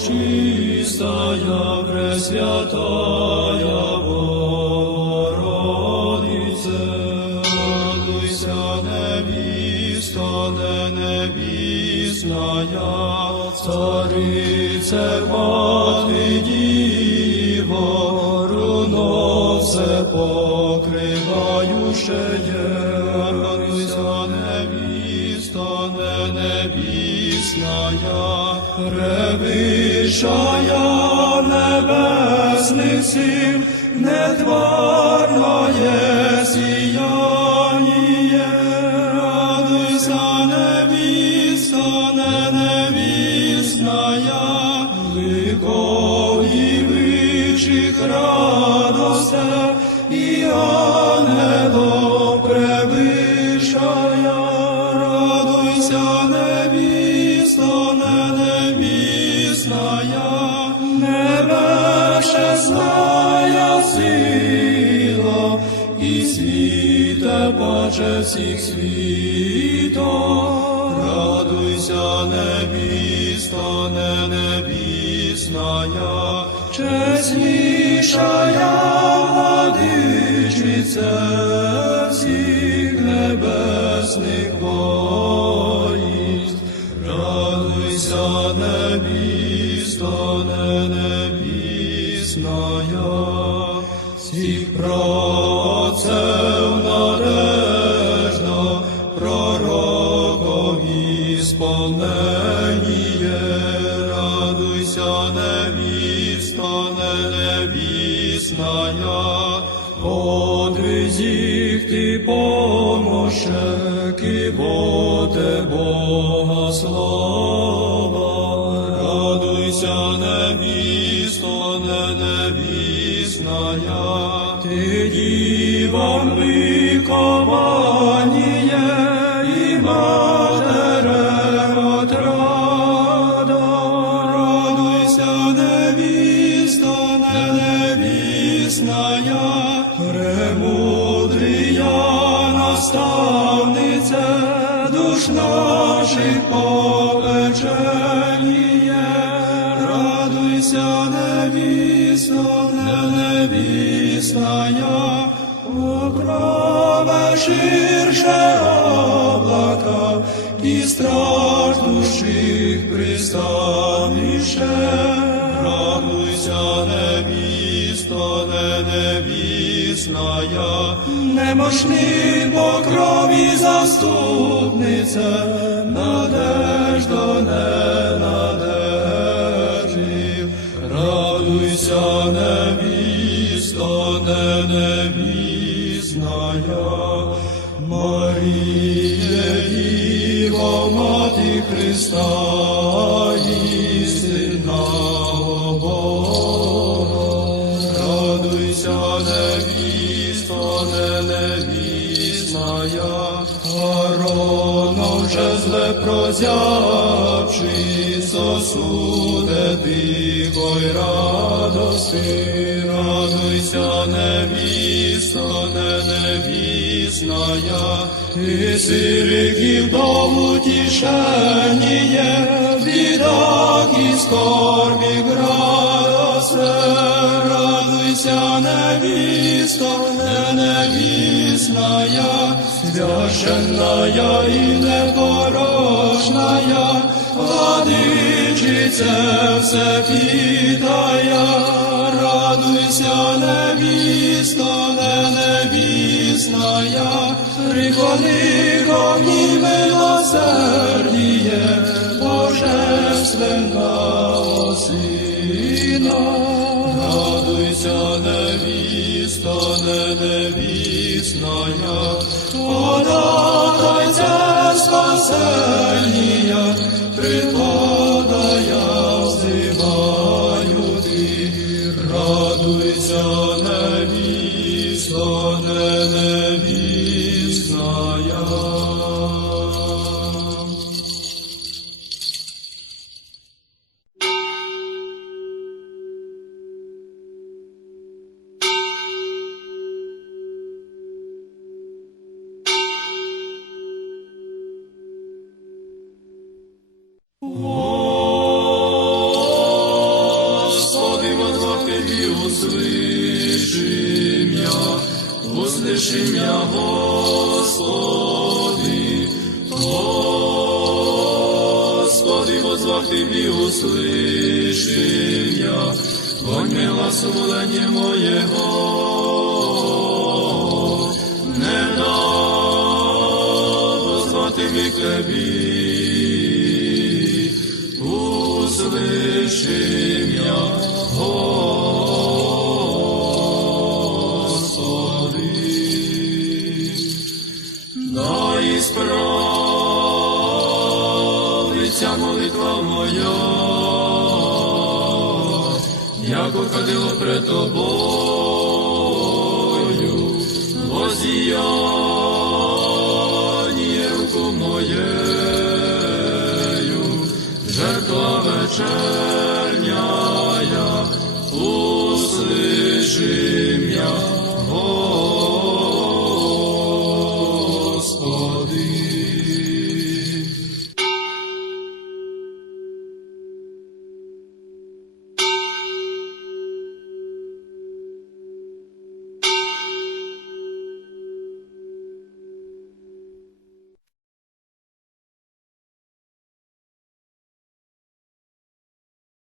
пречистая, пресвятая Богородице, радуйся, невіста, не небісная, царице, мати діво, руно превищая небесних сил, нетварное сияние, радуйся, невіста, не невісная, ликов і вищих радостей, і ангелов всіх світо радуйся, невіста, не небісная, я, владичице всіх небесних воїнств, невіста, не невісная, подвизіх ти помощек, і воте Бога слава, радуйся, невісто, не невісная, ти дівам наставниця, душ наших попеченіє, радуйся, невісто, не невісная, покрове ширше облака, і страх душих пристаніше, радуйся, невісто, не невісная, немощний покрові заступниця, надежда не надежив, радуйся, невісто, не невісная, Маріє, Діво, Мати Христа, Аароном жезле прозявши, сосуде тихо й радости, радуйся, невісто, не невісная, ти сириків до утішеніє, бідах і скорбі градосе, радуйся, невісто, священная и непорочная, владычице всепитая, радуйся, невісто, не невісная, приходи ко мне милосердие, божественного Сына. Радуйся, невісто, не невісная, податайся спасення, припадая услыши меня, услыши меня, Господи, Господи, возвах Тебе, услыши меня, вонь милосуление моего, не да возвати ми к Тебе, услыши Да ісправиться молитва моя, як кадило пред тобою, возіяння руку моєю, жертва вечеря.